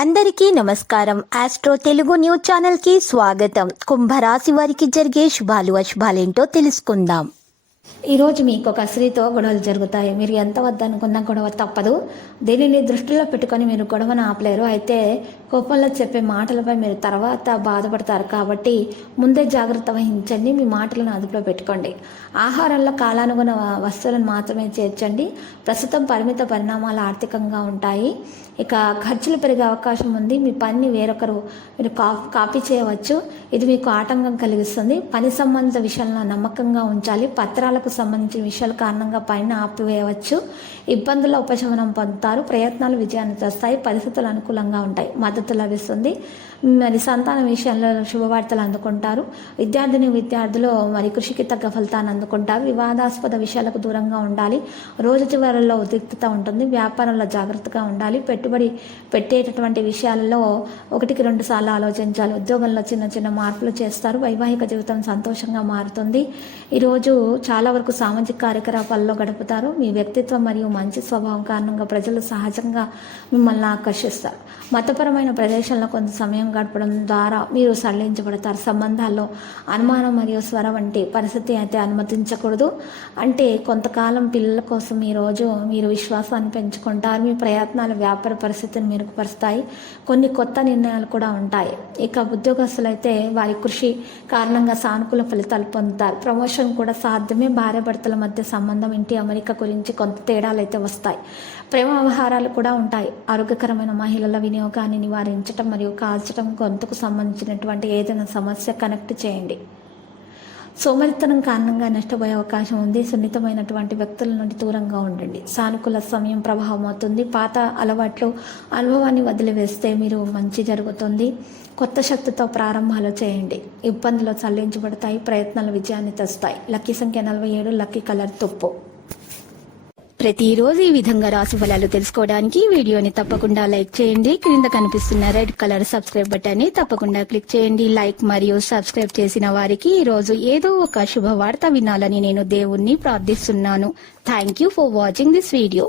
అందరికీ నమస్కారం. Astro Telugu news channel కి స్వాగతం. కుంభరాశి వారికి జరిగే శుభాలు అశుభాలేంటో తెలుసుకుందాం. ఈరోజు మీకు ఒక స్త్రీతో గొడవలు జరుగుతాయి. మీరు ఎంత వద్దనుకున్నా గొడవ తప్పదు. దీనిని దృష్టిలో పెట్టుకొని మీరు గొడవను ఆపలేరు. అయితే కోపంలో చెప్పే మాటలపై మీరు తర్వాత బాధపడతారు. కాబట్టి ముందే జాగ్రత్త వహించండి. మీ మాటలను అదుపులో పెట్టుకోండి. ఆహారంలో కాలానుగుణ వస్తువులను మాత్రమే చేర్చండి. ప్రస్తుతం పరిమిత పరిణామాలు ఆర్థికంగా ఉంటాయి. ఇక ఖర్చులు పెరిగే అవకాశం ఉంది. మీ పనిని వేరొకరు మీరు కాపీ చేయవచ్చు. ఇది మీకు ఆటంకం కలిగిస్తుంది. పని సంబంధిత విషయాలను నమ్మకంగా ఉంచాలి. పత్రాలకు సంబంధించిన విషయాల కారణంగా పనిని ఆపివేయవచ్చు. ఇబ్బందుల ఉపశమనం పొందుతారు. ప్రయత్నాలు విజయాన్ని తెస్తాయి. పరిస్థితులు అనుకూలంగా ఉంటాయి. మద్దతు లభిస్తుంది. మరి సంతాన విషయంలో శుభవార్తలు అందుకుంటారు. విద్యార్థులు మరి కృషికి తగ్గ ఫలితాన్ని అందుకుంటారు. వివాదాస్పద విషయాలకు దూరంగా ఉండాలి. రోజు చివరిలో ఉద్రిక్తత ఉంటుంది. వ్యాపారంలో జాగ్రత్తగా ఉండాలి. పెట్టుబడి పెట్టేటటువంటి విషయాలలో 1-2 సార్లు ఆలోచించాలి. ఉద్యోగంలో చిన్న చిన్న మార్పులు చేస్తారు. వైవాహిక జీవితం సంతోషంగా మారుతుంది. ఈరోజు చాలా వరకు సామాజిక కార్యకలాపాల్లో గడుపుతారు. మీ వ్యక్తిత్వం మరియు మంచి స్వభావం కారణంగా ప్రజలు సహజంగా మిమ్మల్ని ఆకర్షిస్తారు. మతపరమైన ప్రదేశంలో కొంత సమయం గడపడం ద్వారా మీరు సడలించబడతారు. సంబంధాల్లో అనుమానం మరియు స్వర వంటి పరిస్థితి అయితే అనుమతించకూడదు. అంటే కొంతకాలం పిల్లల కోసం ఈరోజు మీరు విశ్వాసాన్ని పెంచుకుంటారు. మీ ప్రయత్నాలు వ్యాపార పరిస్థితిని మెరుగుపరుస్తాయి. కొన్ని కొత్త నిర్ణయాలు కూడా ఉంటాయి. ఇక ఉద్యోగస్తులైతే వారి కృషి కారణంగా సానుకూల ఫలితాలు పొందుతారు. ప్రమోషన్ కూడా సాధ్యమే. భార్యాభర్తల మధ్య సంబంధం, ఇంటి అమరిక గురించి కొంత తేడాలు అయితే వస్తాయి. ప్రేమ వ్యవహారాలు కూడా ఉంటాయి. ఆరోగ్యకరమైన మహిళల వినియోగాన్ని నివారించడం మరియు కాల్చడం, గొంతుకు సంబంధించినటువంటి ఏదైనా సమస్య కనెక్ట్ చేయండి. సోమరితనం కారణంగా నష్టపోయే అవకాశం ఉంది. సున్నితమైనటువంటి వ్యక్తుల నుండి దూరంగా ఉండండి. సానుకూల సమయం ప్రభావం అవుతుంది. పాత అలవాట్లు, అనుభవాన్ని వదిలివేస్తే మీరు మంచి జరుగుతుంది. కొత్త శక్తితో ప్రారంభాలు చేయండి. ఇబ్బందులు సడలించబడతాయి. ప్రయత్నాలు విజయాన్ని తెస్తాయి. లక్కీ సంఖ్య 47. లక్కీ కలర్ తుప్పు. ప్రతిరోజు ఈ విధంగా రాశి ఫలాలు తెలుసుకోవడానికి వీడియోని తప్పకుండా లైక్ చేయండి. క్రింద కనిపిస్తున్న రెడ్ కలర్ సబ్స్క్రైబ్ బటన్ ని తప్పకుండా క్లిక్ చేయండి. లైక్ మరియు సబ్స్క్రైబ్ చేసిన వారికి ఈ రోజు ఏదో ఒక శుభవార్త వినాలని నేను దేవుణ్ణి ప్రార్థిస్తున్నాను. Thank you for watching this video.